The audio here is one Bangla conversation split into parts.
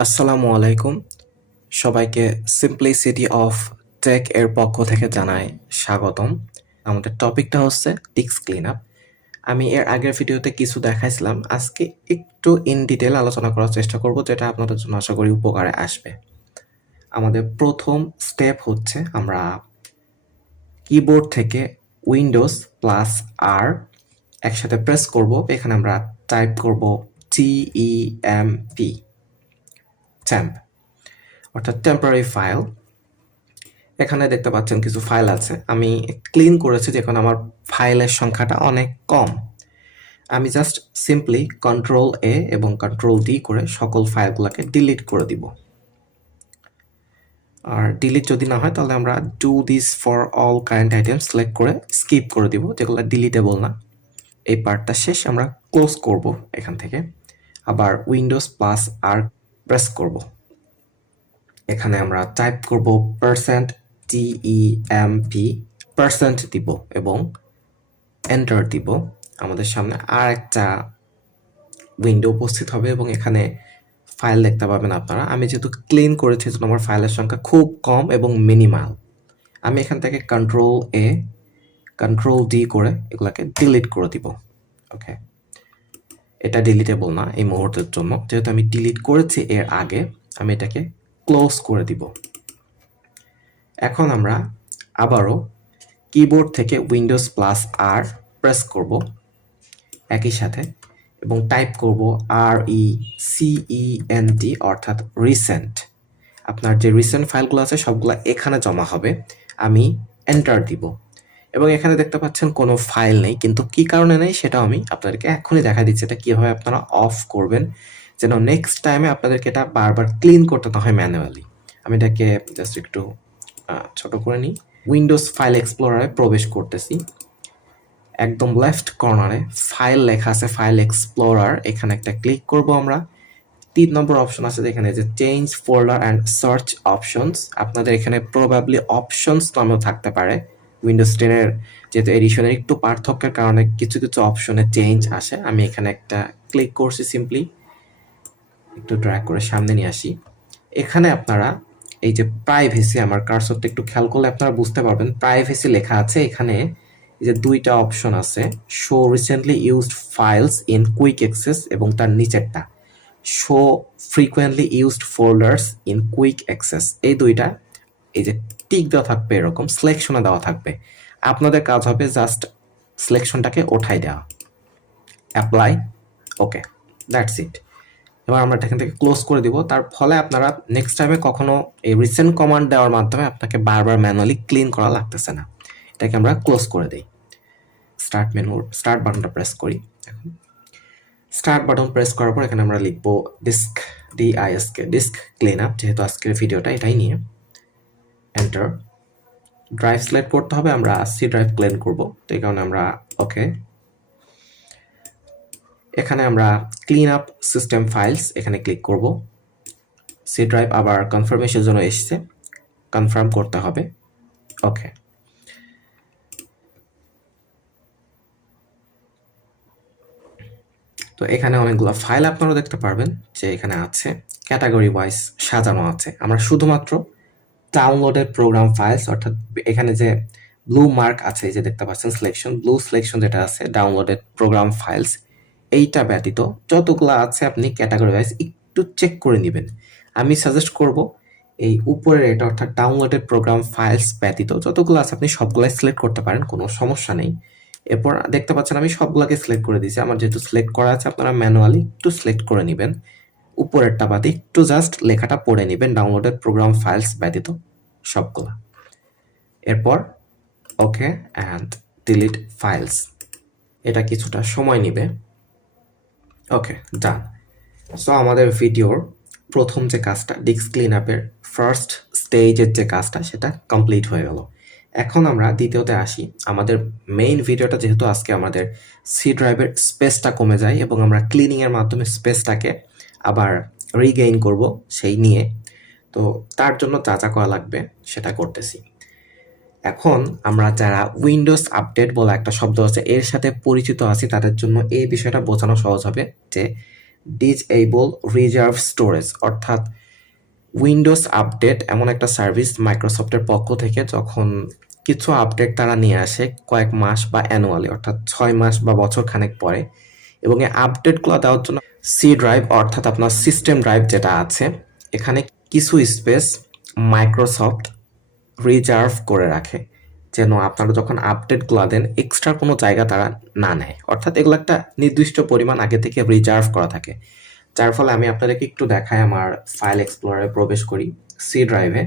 আসসালামু আলাইকুম। সবাইকে সিম্পলিসিটি অফ টেক এর পক্ষ থেকে জানাই স্বাগতম। আমাদের টপিকটা হচ্ছে ডিক্স ক্লিন আপ আমি এর আগের ভিডিওতে কিছু দেখাইছিলাম। আজকে একটু ইন ডিটেল আলোচনা করার চেষ্টা করব, যেটা আপনাদের জন্য আশা করি উপকারে আসবে। আমাদের প্রথম স্টেপ হচ্ছে আমরা কিবোর্ড থেকে উইন্ডোজ প্লাস আর একসাথে প্রেস করব। এখানে আমরা টাইপ করব টি এম পি টেম্প অর্থাৎ টেম্পোরারি ফাইল এখানে দেখতে পাচ্ছেন কিছু ফাইল আছে। আমি ক্লিন করেছি যেখানে আমার ফাইলের সংখ্যাটা অনেক কম। আমি জাস্ট সিম্পলি কন্ট্রোল এ এবং কন্ট্রোল ডি করে সকল ফাইলগুলোকে ডিলিট করে দিব। আর ডিলিট যদি না হয়, তাহলে আমরা do this for all current item select করে স্কিপ করে দিব, যেগুলো ডিলিটেবল না। এই পার্টটা শেষ, আমরা ক্লোজ করব এখান থেকে। আবার উইন্ডোজ প্লাস আর প্রেস করব। এখানে আমরা টাইপ করব percent E M P percent দিব এবং এন্টার দিব। আমাদের সামনে আর একটা উইন্ডো উপস্থিত হবে এবং এখানে ফাইল দেখতে পাবেন আপনারা। আমি যেহেতু ক্লিন করেছি জন্য আমার ফাইলের সংখ্যা খুব কম এবং মিনিমাল আমি এখান থেকে কন্ট্রোল এ কন্ট্রোল ডি করে এগুলাকে ডিলিট করে দিব। ওকে এটা ডিলিটেবল না এই মুহূর্তের জন্য। যেহেতু আমি ডিলিট করেছি এর আগে, আমি এটাকে ক্লোজ করে দিব। এখন আমরা আবারও কিবোর্ড থেকে উইন্ডোজ প্লাস আর প্রেস করব একই সাথে এবং টাইপ করব আর ই সিই এন টি অর্থাৎ রিসেন্ট আপনার যে রিসেন্ট ফাইলগুলো আছে, সবগুলো এখানে জমা হবে। আমি এন্টার দিব। এবং এখানে দেখতে পাচ্ছেন কোনো ফাইল নেই, কিন্তু কি কারণে নেই সেটাও আমি আপনাদেরকে এখনই দেখা দিচ্ছি। এটা কীভাবে আপনারা অফ করবেন, যেন নেক্সট টাইমে আপনাদেরকে এটা বারবার ক্লিন করতে না হয় ম্যানুয়ালি আমি এটাকে জাস্ট একটু ছোট করে নিই। উইন্ডোজ ফাইল এক্সপ্লোরারে প্রবেশ করতেছি। একদম লেফট কর্নারে ফাইল লেখা আছে ফাইল এক্সপ্লোরার এখানে একটা ক্লিক করব আমরা। তিন নম্বর অপশন আছে এখানে যে change folder and search options আপনাদের এখানে প্রবাবলি অপশনস নামেও থাকতে পারে। উইন্ডোজ টেনের যেহেতু এডিশনের একটু পার্থক্যের কারণে কিছু কিছু অপশনে চেঞ্জ আসে। আমি এখানে একটা ক্লিক করছি সিম্পলি একটু ড্র্যাগ করে সামনে নিয়ে আসি। এখানে আপনারা এই যে প্রাইভেসি আমার কার্সরটা একটু খেয়াল করলে আপনারা বুঝতে পারবেন। প্রাইভেসি লেখা আছে, এখানে এই যে দুইটা অপশন আছে। Show recently used files in quick access এবং তার নিচেরটা। Show frequently used folders in quick access এই দুইটা, এই যে টিক দেওয়া থাকবে, এরকম সিলেকশনে দেওয়া থাকবে। আপনাদের কাজ হবে জাস্ট সিলেকশনটাকে ওঠাই দেওয়া। অ্যাপ্লাই ওকে দ্যাটস ইট এবার আমরা এখান থেকে ক্লোজ করে দিব। তার ফলে আপনারা নেক্সট টাইমে কখনো এই রিসেন্ট কমান্ড দেওয়ার মাধ্যমে আপনাকে বারবার ম্যানুয়ালি ক্লিন করা লাগতেছে না। এটাকে আমরা ক্লোজ করে দিই। স্টার্ট মেনু স্টার্ট বাটনটা প্রেস করি। এখন স্টার্ট বাটন প্রেস করার পর এখানে আমরা লিখব disk D I S K disk clean up যেহেতু আজকের ভিডিওটা এটাই নিয়ে। এন্টার ড্রাইভ সিলেক্ট করতে হবে, আমরা সি ড্রাইভ ক্লেন করব। তো এই কারণে আমরা ওকে এখানে আমরা ক্লিন আপ সিস্টেম ফাইলস এখানে ক্লিক করব। সি ড্রাইভ আবার কনফার্মেশনের জন্য এসছে। কনফার্ম করতে হবে। ওকে তো এখানে অনেকগুলো ফাইল আপনারা দেখতে পারবেন যে এখানে আছে। ক্যাটাগরি ওয়াইজ সাজানো আছে। আমরা শুধুমাত্র ডাউনলোডেড প্রোগ্রাম ফাইলস অর্থাৎ এখানে যে ব্লু মার্ক আছে যে দেখতে পাচ্ছেন সিলেকশন ব্লু সিলেকশন যেটা আছে ডাউনলোডেড প্রোগ্রাম ফাইলস এইটা ব্যতীত যতগুলো আছে আপনি ক্যাটাগরি ওয়াইজ একটু চেক করে নেবেন। আমি সাজেস্ট করব এই উপরের এটা, অর্থাৎ ডাউনলোডেড প্রোগ্রাম ফাইলস ব্যতীত যতগুলো আছে আপনি সবগুলাই সিলেক্ট করতে পারেন, কোনো সমস্যা নেই। এরপর দেখতে পাচ্ছেন আমি সবগুলোকে সিলেক্ট করে দিয়েছি। আমার যেহেতু সিলেক্ট করা আছে, আপনারা ম্যানুয়ালি একটু সিলেক্ট করে নেবেন। উপরেরটা বাদে একটু জাস্ট লেখাটা পড়ে নেবেন ডাউনলোডেড প্রোগ্রাম ফাইলস ব্যতীত সবগুলো। এরপর ওকে অ্যান্ড ডিলিট ফাইলস এটা কিছুটা সময় নেবে। ওকে ডান সো আমাদের ভিডিওর প্রথম যে কাজটা ডিস্ক ক্লিন আপের ফার্স্ট স্টেজের যে কাজটা, সেটা কমপ্লিট হয়ে গেল। এখন আমরা দ্বিতীয়তে আসি। আমাদের মেইন ভিডিওটা যেহেতু আজকে আমাদের সি ড্রাইভের স্পেসটা কমে যায় এবং আমরা ক্লিনিংয়ের মাধ্যমে স্পেসটাকে আবার রিগেইন করব সেই নিয়ে। তো তার জন্য যা যা করা লাগবে সেটা করতেছি। এখন আমরা যারা উইন্ডোজ আপডেট বলা একটা শব্দ আছে, এর সাথে পরিচিত আছি, তাদের জন্য এই বিষয়টা বোঝানো সহজ হবে যে ডিজএবল রিজার্ভ স্টোরেজ অর্থাৎ উইন্ডোজ আপডেট এমন একটা সার্ভিস মাইক্রোসফটের পক্ষ থেকে যখন কিছু আপডেট তারা নিয়ে আসে কয়েক মাস বা অ্যানুয়ালি অর্থাৎ ছয় মাস বা বছর খানেক পরে। এবং এই আপডেটগুলো দেওয়ার জন্য সি ড্রাইভ অর্থাৎ আপনার সিস্টেম ড্রাইভ যেটা আছে, এখানে কিছু স্পেস মাইক্রোসফট রিজার্ভ করে রাখে, যেন আপনারা যখন আপডেটগুলো দেন এক্সট্রা কোনো জায়গা তারা না নেয়। অর্থাৎ এগুলো একটা নির্দিষ্ট পরিমাণ আগে থেকে রিজার্ভ করা থাকে। যার ফলে আমি আপনাদেরকে একটু দেখাই আমার ফাইল এক্সপ্লোরারে প্রবেশ করি সি ড্রাইভে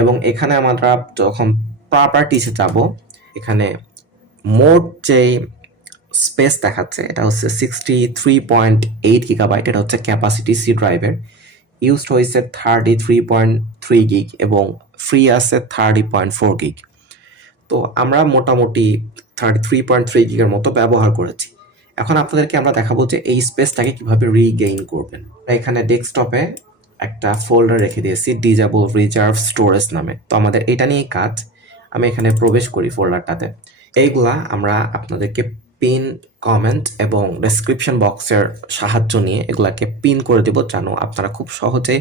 এবং এখানে আমরা যখন প্রপার্টিসে যাব, এখানে মোট যে স্পেস দেখাচ্ছে, এটা হচ্ছে sixty three point eight gigabyte এটা হচ্ছে ক্যাপাসিটি সি ড্রাইভের ইউজড হয়েছে thirty three point three gig এবং ফ্রি আছে থার্টি পয়েন্ট ফোর গিগ তো আমরা মোটামুটি থার্টি থ্রি পয়েন্ট থ্রি গিগের মতো ব্যবহার করেছি। এখন আপনাদেরকে আমরা দেখাবো যে এই স্পেসটাকে কীভাবে রিগেইন করবেন। এখানে ডেস্কটপে একটা ফোল্ডার রেখে দিয়েছি ডিজাবল রিজার্ভ স্টোরেজ নামে। তো আমাদের এটা নিয়েই কাজ। আমি এখানে প্রবেশ করি ফোল্ডারটাতে এইগুলা আমরা আপনাদেরকে পিন কমেন্ট এবং ডেসক্রিপশন বক্সের সাহায্য নিয়ে এগুলাকে পিন করে দেবো যেন আপনারা খুব সহজে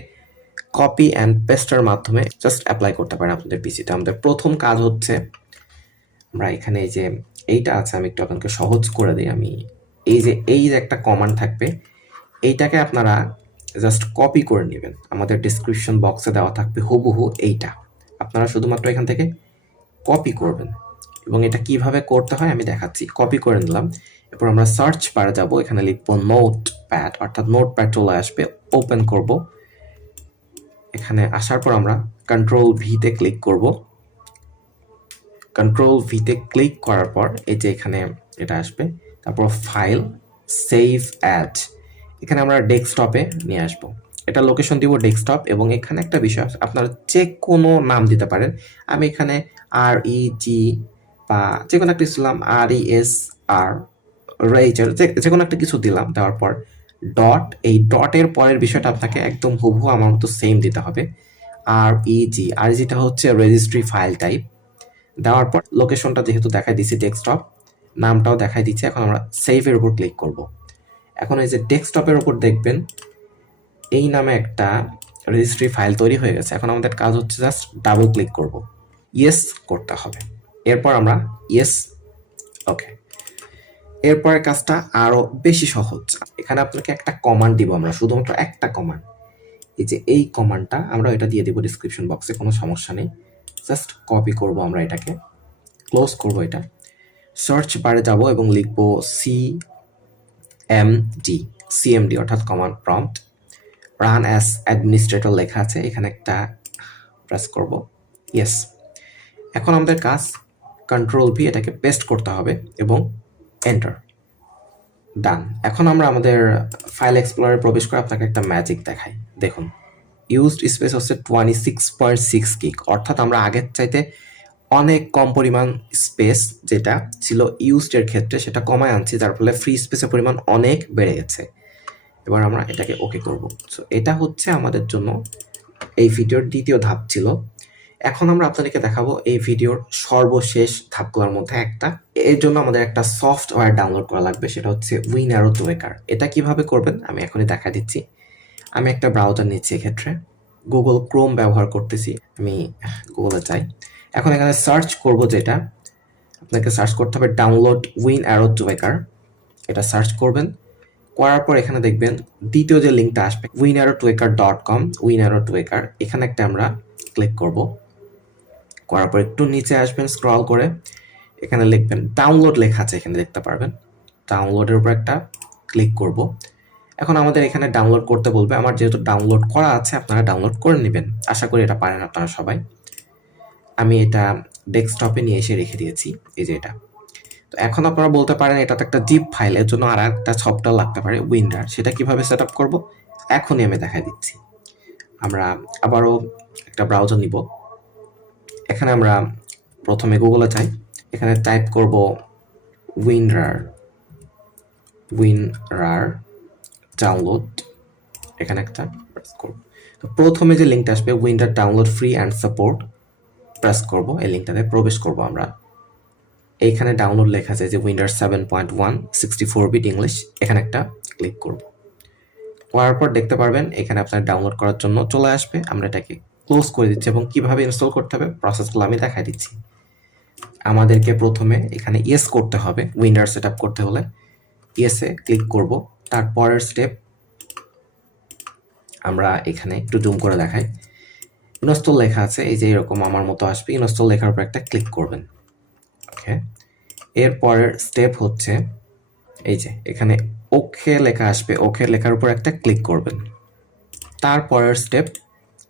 কপি অ্যান্ড পেস্টের মাধ্যমে জাস্ট অ্যাপ্লাই করতে পারেন আপনাদের পিসিতে আমাদের প্রথম কাজ হচ্ছে, আমরা এখানে এই যে এইটা আছে, আমি একটু আপনাকে সহজ করে দিই। আমি এই যে এই যে একটা কমান্ড থাকবে, এইটাকে আপনারা জাস্ট কপি করে নেবেন। আমাদের ডিসক্রিপশন বক্সে দেওয়া থাকবে হুবহু এইটা। আপনারা শুধুমাত্র এখান থেকে কপি করবেন। এবং এটা কীভাবে করতে হয় আমি দেখাচ্ছি। কপি করে নিলাম। এরপর আমরা সার্চ পারে যাব। এখানে লিখব নোট প্যাড অর্থাৎ নোট প্যাড চলে আসবে। ওপেন করব। এখানে আসার পর আমরা কন্ট্রোল ভিতে ক্লিক করব। কন্ট্রোল ভিতে ক্লিক করার পর এই যে এখানে এটা আসবে। তারপর ফাইল সেভ অ্যাজ এখানে আমরা ডেস্কটপে নিয়ে আসব। এটা লোকেশন দিব ডেস্কটপ এবং এখানে একটা বিষয় আপনারা যে কোনো নাম দিতে পারেন। আমি এখানে আর ই জি বা যে কোনো একটা দিলাম আর ই আর রেজার যে কোনো একটা কিছু দিলাম, দেওয়ার পর ডট এই ডটের পরের বিষয়টা আপনাকে একদম হুবহু আমার মতো সেম দিতে হবে। আর ই জি আর জিটা হচ্ছে রেজিস্ট্রি ফাইল টাইপ দেওয়ার পর লোকেশনটা যেহেতু দেখাই দিচ্ছি ডেস্কটপ নামটাও দেখাই দিচ্ছে এখন আমরা সেভের উপর ক্লিক করব। এখন এই যে ডেস্কটপের উপর দেখবেন, এই নামে একটা রেজিস্ট্রি ফাইল তৈরি হয়ে গেছে। এখন আমাদের কাজ হচ্ছে জাস্ট ডাবল ক্লিক করব। ইয়েস করতে হবে। এরপর আমরা ইয়েস ওকে এরপরের কাজটা আরও বেশি সহজ। এখানে আপনাকে একটা কমান্ড দিব আমরা, শুধুমাত্র একটা কমান্ড এই যে এই কমান্ডটা আমরা এটা দিয়ে দেবো ডিসক্রিপশন বক্সে কোনো সমস্যা নেই। জাস্ট কপি করব আমরা এটাকে। ক্লোজ করব এটা। সার্চ বারে যাব এবং লিখব সি এম ডি সিএমডি অর্থাৎ command prompt run as administrator লেখা আছে, এখানে একটা প্রেস করব। ইয়েস এখন আমাদের কাজ কন্ট্রোল ভি এটাকে পেস্ট করতে হবে এবং এন্টার ডান এখন আমরা আমাদের ফাইল এক্সপ্লোরে প্রবেশ করে আপনাকে একটা ম্যাজিক দেখাই। দেখুন ইউজড স্পেস হচ্ছে twenty six point six gig অর্থাৎ আমরা আগের চাইতে অনেক কম পরিমাণ স্পেস যেটা ছিল ইউজডের ক্ষেত্রে সেটা কমায় আনছি, যার ফলে ফ্রি স্পেসের পরিমাণ অনেক বেড়ে গেছে। এবার আমরা এটাকে ওকে করব। সো এটা হচ্ছে আমাদের জন্য এই ভিডিওর দ্বিতীয় ধাপ ছিল এখন আমরা আপনাদেরকে দেখাবো এই ভিডিওর সর্বশেষ ধাপগুলোর মধ্যে একটা। এর জন্য আমাদের একটা সফটওয়্যার ডাউনলোড করা লাগবে, সেটা হচ্ছে উইন অ্যারো টুয়েকার এটা কীভাবে করবেন? আমি এখনই দেখা দিচ্ছি। আমি একটা ব্রাউজার নিচ্ছি এক্ষেত্রে। গুগল ক্রোম ব্যবহার করতেছি। আমি গুগলে চাই এখন এখানে সার্চ করব যেটা। আপনাকে সার্চ করতে হবে ডাউনলোড উইন অ্যারো টুয়েকার এটা সার্চ করবেন। করার পর এখানে দেখবেন দ্বিতীয় যে লিঙ্কটা আসবে Winaero tweaker dot com Winaero tweaker এখানে একটা আমরা ক্লিক করব। করার পর একটু নিচে আসবেন স্ক্রল করে এখানে লিখবেন ডাউনলোড লেখা আছে, এখানে দেখতে পারবেন। ডাউনলোডের উপর একটা ক্লিক করব। এখন আমাদের এখানে ডাউনলোড করতে বলবে। আমার যেহেতু ডাউনলোড করা আছে, আপনারা ডাউনলোড করে নেবেন। আশা করি এটা পারেন আপনারা সবাই। আমি এটা ডেস্কটপে নিয়ে এসে রেখে দিয়েছি, এই যে এটা। তো এখন আপনারা বলতে পারেন এটা তো একটা জিপ ফাইল এর জন্য আর একটা সফটওয়্যার লাগতে পারে উইন্ডার সেটা কীভাবে সেট আপ করব? এখনই আমি দেখাই দিচ্ছি। আমরা আবারও একটা ব্রাউজার নিব। এখানে আমরা প্রথমে গুগলে যাই। এখানে টাইপ করব উইনরার উইনরার ডাউনলোড এখানে একটা প্রেস করব। তো প্রথমে যে লিঙ্কটা আসবে winder download free and support press করব। এই লিঙ্কটাতে প্রবেশ করব আমরা। এইখানে ডাউনলোড লেখা আছে যে winder seven point one sixty four bit English এখানে একটা ক্লিক করব। করার পর দেখতে পারবেন, এখানে আপনার ডাউনলোড করার জন্য চলে আসবে। আমরা এটাকে ক্লোজ করে দিচ্ছি এবং কীভাবে ইনস্টল করতে হবে প্রসেসগুলো আমি দেখাই দিচ্ছি। আমাদেরকে প্রথমে এখানে ইয়েস করতে হবে উইন্ডার সেট করতে হলে। ইয়েসে ক্লিক করব, তারপরের স্টেপ আমরা এখানে একটু জুম করে দেখাই। ইনস্টল লেখা আছে, এই যে এরকম আমার মতো আসবে ইনস্টল লেখার উপর একটা ক্লিক করবেন। ওকে এরপরের স্টেপ হচ্ছে, এই যে এখানে ওকে লেখা আসবে ওকে লেখার উপর একটা ক্লিক করবেন। তারপরের স্টেপ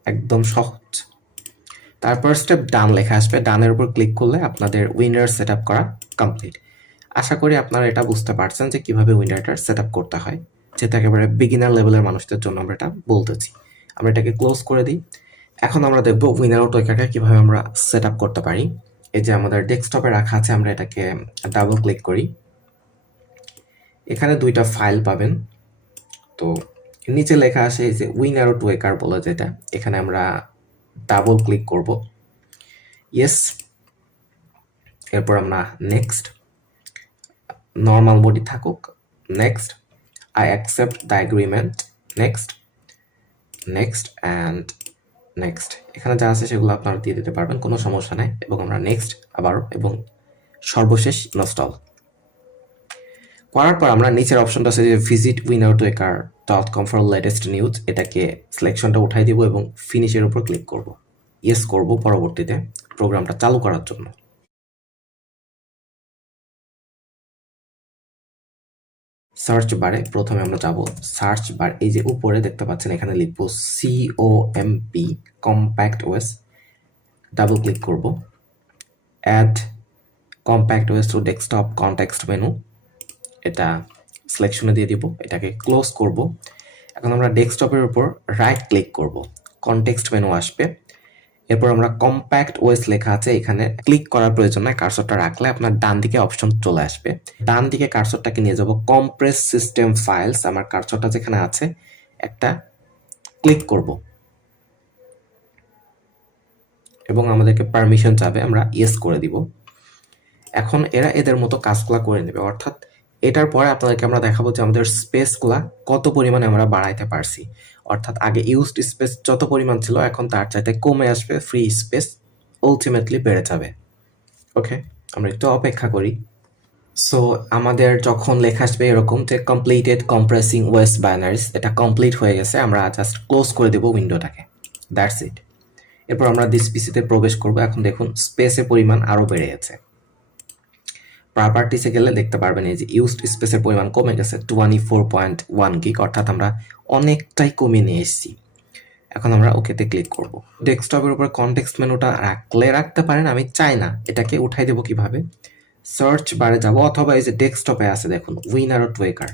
একদম সহজ। তারপর স্টেপ ডান লেখা আসবে। ডানের উপর ক্লিক করলে আপনাদের উইন্ডার সেট করা কমপ্লিট আশা করি আপনারা এটা বুঝতে পারছেন যে কীভাবে উইন্ডারটার সেট করতে হয়। যেটা একেবারে বিগিনার লেভেলের মানুষদের জন্য আমরা এটা বলতেছি। আমরা এটাকে ক্লোজ করে দিই। এখন আমরা দেখব উইনার টোয়েকারকে কীভাবে আমরা সেট করতে পারি। এই যে আমাদের ডেস্কটপে রাখা আছে, আমরা এটাকে ডাবল ক্লিক করি। এখানে দুইটা ফাইল পাবেন। তো নিচে লেখা আছে এই যে উইনার টোয়েকার বলে যেটা, এখানে আমরা ডাবল ক্লিক করব। ইয়েস এরপর আমরা নেক্সট নর্মাল বডি থাকুক। Next I accept the agreement next next and next এখানে যা আছে সেগুলো আপনারা দিয়ে দিতে পারবেন, কোনো সমস্যা নেই। এবং আমরা নেক্সট আবার এবং সর্বশেষ ইনস্টল করার পর আমরা নিচের অপশনটা আছে যে visit Winaero tweaker dot com for latest news এটাকে সিলেকশনটা উঠাই দিব এবং ফিনিশের উপর ক্লিক করব। ইয়েস করব পরবর্তীতে প্রোগ্রামটা চালু করার জন্য। সার্চ বারে প্রথমে আমরা যাব। সার্চ বার এই যে উপরে দেখতে পাচ্ছেন এখানে লিখব C O M P compact OS double click করব। Add compact OS to desktop context menu এটা সিলেকশনে দিয়ে দিব, এটাকে ক্লোজ করব। এখন আমরা ডেস্কটপের উপর রাইট ক্লিক করব কনটেক্সট মেনু আসবে। এরপর আমরা কম্প্যাক্ট ওয়েস লেখা আছে, এখানে ক্লিক করার প্রয়োজন নয় কার্সরটা রাখলে আপনার ডান দিকে অপশন চলে আসবে। ডান দিকে কার্সরটাকে নিয়ে যাব কম্প্রেস সিস্টেম ফাইলস আমার কার্সরটা যেখানে আছে, একটা ক্লিক করব। এবং আমাদেরকে পারমিশন চাবে, আমরা ইয়েস করে দিব। এখন এরা এদের মতো কাজগুলো করে নেবে, অর্থাৎ এটার পরে আপনাদেরকে আমরা দেখাবো যে আমাদের স্পেসগুলা কত পরিমাণে আমরা বাড়াইতে পারছি। অর্থাৎ আগে ইউজড স্পেস যত পরিমাণ ছিল, এখন তার চাইতে কমে আসবে ফ্রি স্পেস আলটিমেটলি বেড়ে যাবে। ওকে আমরা একটু অপেক্ষা করি। সো আমাদের যখন লেখা আসবে এরকম যে কমপ্লিটেড কম্প্রেসিং ওয়েস্ট ব্যানার্স এটা কমপ্লিট হয়ে গেছে, আমরা জাস্ট ক্লোজ করে দেবো উইন্ডোটাকে দ্যাটস ইট এরপর আমরা দিস পিসিতে প্রবেশ করব। এখন দেখুন স্পেসের পরিমাণ আরও বেড়ে গেছে। প্রপার্টিসে গেলে দেখতে পারবেন এই যে ইউজড স্পেসের পরিমাণ কমে গেছে twenty four point one gig অর্থাৎ আমরা অনেকটাই কমিয়ে নিয়ে এসেছি। এখন আমরা ওকেতে ক্লিক করব। ডেস্কটপের উপর কনটেক্সট মেনুটা রাখলে রাখতে পারেন, আমি চাই না, এটাকে উঠাই দেবো কীভাবে? সার্চ বারে যাব, অথবা এই যে ডেস্কটপে আছে, দেখুন উইনার ও টুয়েকার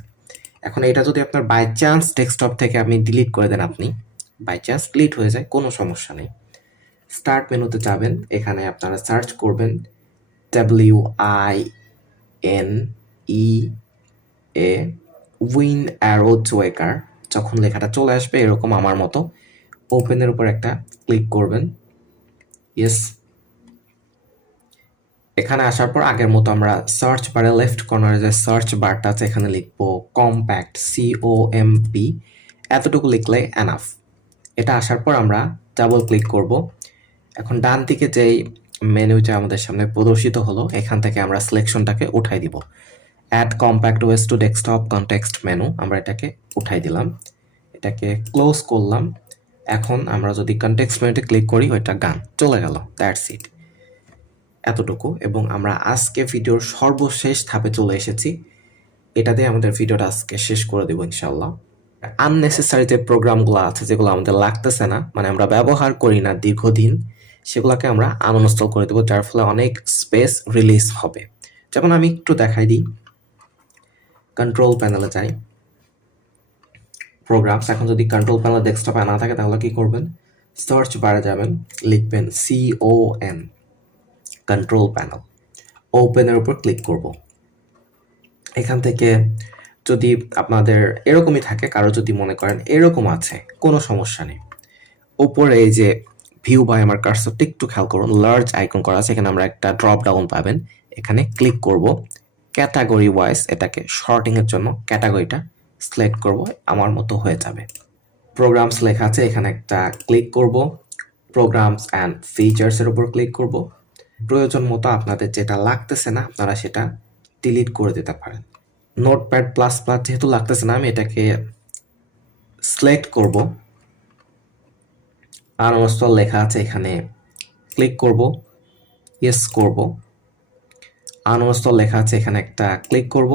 এখন এটা যদি আপনার বাই চান্স ডেস্কটপ থেকে আপনি ডিলিট করে দেন আপনি বাই চান্স ডিলিট হয়ে যায়, কোনো সমস্যা নেই। স্টার্ট মেনুতে যাবেন, এখানে আপনারা সার্চ করবেন W I N, E, A, Winaero tweaker, যখন লেখাটা চলে আসবে এরকম আমার মতো ওপেনের উপর একটা ক্লিক করবেন। ইয়েস এখানে আসার পর আগের মতো আমরা সার্চ বারে লেফট কর্নারে যে সার্চ বারটা আছে, এখানে লিখব compact C O M P এতটুকু লিখলে অ্যানাফ এটা আসার পর আমরা ডাবল ক্লিক করব। এখন ডান দিকে যেই মেনুটা আমাদের সামনে প্রদর্শিত হলো, এখান থেকে আমরা সিলেকশনটাকে উঠাই দিব। Add compact OS to desktop context menu আমরা এটাকে উঠাই দিলাম। এটাকে ক্লোজ করলাম। এখন আমরা যদি কনটেক্সট মেনুতে ক্লিক করি, ওইটা গান চলে গেল দ্যাটস ইট এতটুকু, এবং আমরা আজকে ভিডিওর সর্বশেষ ধাপে চলে এসেছি। এটাতে আমাদের ভিডিওটা আজকে শেষ করে দেবো ইনশাল্লাহ আননেসেসারি যে প্রোগ্রামগুলো আছে, যেগুলো আমাদের লাগতেছে না মানে আমরা ব্যবহার করি না দীর্ঘদিন সেগুলোকে আমরা আনইনস্টল করে দেবো, যার ফলে অনেক স্পেস রিলিজ হবে। যেমন আমি একটু দেখাই দিই। কন্ট্রোল প্যানেলে যাই। প্রোগ্রামস এখন যদি কন্ট্রোল প্যানেল ডেস্কটপে না থাকে, তাহলে কি করবেন? সার্চ বারে যাবেন, লিখবেন সিও এন কন্ট্রোল প্যানেল ওপেনের উপর ক্লিক করব। এখান থেকে যদি আপনাদের এরকমই থাকে, কারও যদি মনে করেন এরকম আছে, কোনো সমস্যা নেই। উপরে এই যে ভিউ বাই আমার কার্সরটা একটু খেয়াল করুন লার্জ আইকন করা আছে, এখানে আমরা একটা ড্রপ ডাউন পাবেন। এখানে ক্লিক করব। ক্যাটাগরি ওয়াইজ এটাকে শর্টিংয়ের জন্য ক্যাটাগরিটা সিলেক্ট করব, আমার মতো হয়ে যাবে। প্রোগ্রামস লেখা আছে, এখানে একটা ক্লিক করব। প্রোগ্রামস অ্যান্ড ফিচার্সের উপর ক্লিক করব। প্রয়োজন মতো আপনাদের যেটা লাগতেছে না, আপনারা সেটা ডিলিট করে দিতে পারেন। নোটপ্যাড প্লাস প্লাস যেহেতু লাগতেছে না, আমি এটাকে সিলেক্ট করব। আনইনস্টল লেখা আছে এখানে। ক্লিক করব ইয়েস করব। আনইনস্টল লেখা আছে এখানে একটা ক্লিক করব।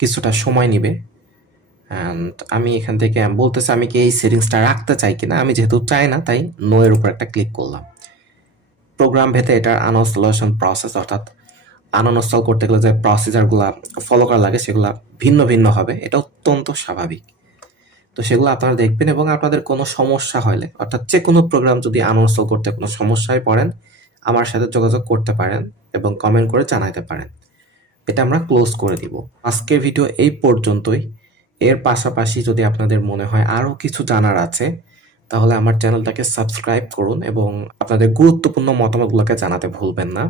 কিছুটা সময় নেবে। অ্যান্ড আমি এখান থেকে বলতেছি আমি কি এই সেটিংসটা রাখতে চাই কিনা? আমি যেহেতু চাই না, তাই নো এর উপর একটা ক্লিক করলাম। প্রোগ্রাম ভেতে এটার আনইনস্টলেশন প্রসেস অর্থাৎ আনইনস্টল করতে গেলে যে প্রসিজারগুলো ফলো করা লাগে, সেগুলো ভিন্ন ভিন্ন হবে। এটা অত্যন্ত স্বাভাবিক। তো সেগুলো আপনারা দেখবেন এবং আপনাদের কোনো সমস্যা হলে, অর্থাৎ যে কোনো প্রোগ্রাম যদি আনইনস্টল করতে কোনো সমস্যায় পড়েন, আমার সাথে যোগাযোগ করতে পারেন এবং কমেন্ট করে জানাতে পারেন। এটা আমরা ক্লোজ করে দিব। আজকের ভিডিও এই পর্যন্তই। এর পাশাপাশি যদি আপনাদের মনে হয় আরও কিছু জানার আছে, তাহলে আমার চ্যানেলটাকে সাবস্ক্রাইব করুন এবং আপনাদের গুরুত্বপূর্ণ মতামতগুলোকে জানাতে ভুলবেন না।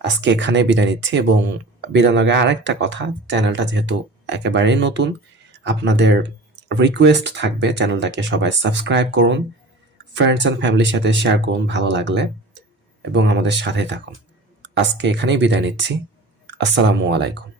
আজকে এখানে বিদায় নিচ্ছি এবং বিদায় আগে আরেকটা কথা, চ্যানেলটা যেহেতু একেবারেই নতুন, আপনাদের রিকোয়েস্ট থাকবে, চ্যানেলটাকে সবাই সাবস্ক্রাইব করুন ফ্রেন্ডস অ্যান্ড ফ্যামিলির সাথে শেয়ার করুন ভালো লাগলে, এবং আমাদের সাথে থাকুন। আজকে এখানেই বিদায় নিচ্ছি। আসসালামু আলাইকুম।